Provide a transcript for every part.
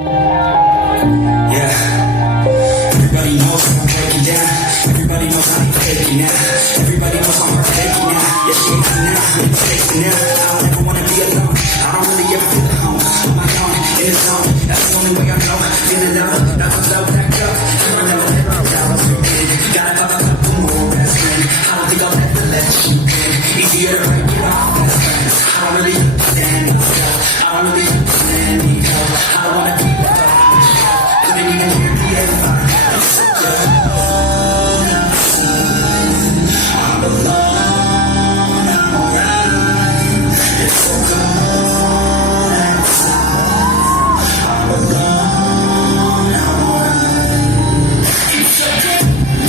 Yeah, everybody knows I'm breaking down. Everybody knows I'm faking now. Everybody knows I'm faking now. Yeah, shaking now, I'm shaking now. I don't ever wanna be alone. I don't really ever feel at home. On my own, in the zone. That's the only way I know. Feeling love, that's what's up, back up. I never let my doubts begin. Gotta fuck a couple more best friends. I don't think I'll ever let you in. Easier to break it off, best friend. I don't really understand myself. I don't really understand me, though. I don't wanna be couldn't even hear me if I had I'm alone, I'm alright. It's so cold outside. I'm alone, I'm alright. It's so take me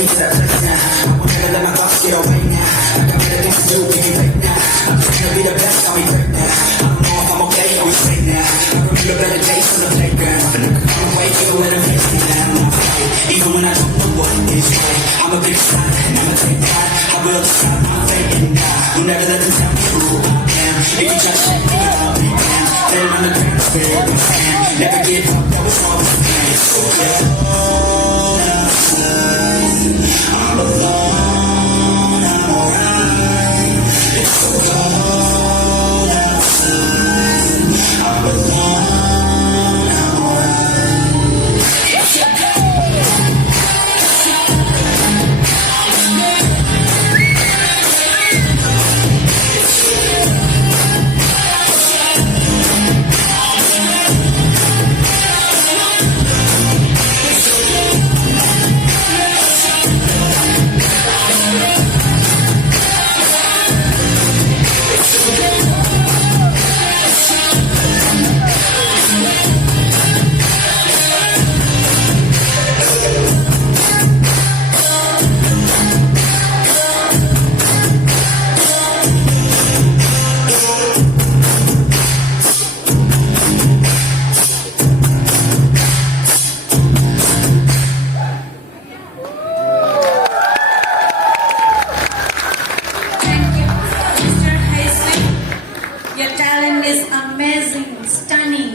to that place now. I won't never let my thoughts get away now. I got better things to do, can't wait now. I'm just gonna be the best, I'll be great now. I don't know if I'm okay, or we straight now. I remember better days from the playground. But look on the way, you let them face me now. I'm fight, even when I don't know what is right. I'm a big shot, and I'ma take that. I will decide my fate and die. Will never let them tell me who I am. If you try to shake me, I'll be down. Let it on the ground, where we stand. Never give up, that was all we planned. So yeah. I'm alone, I'm alright. It's so cold outside. I'm alone, I'm alright. It's so Your talent is amazing, stunning.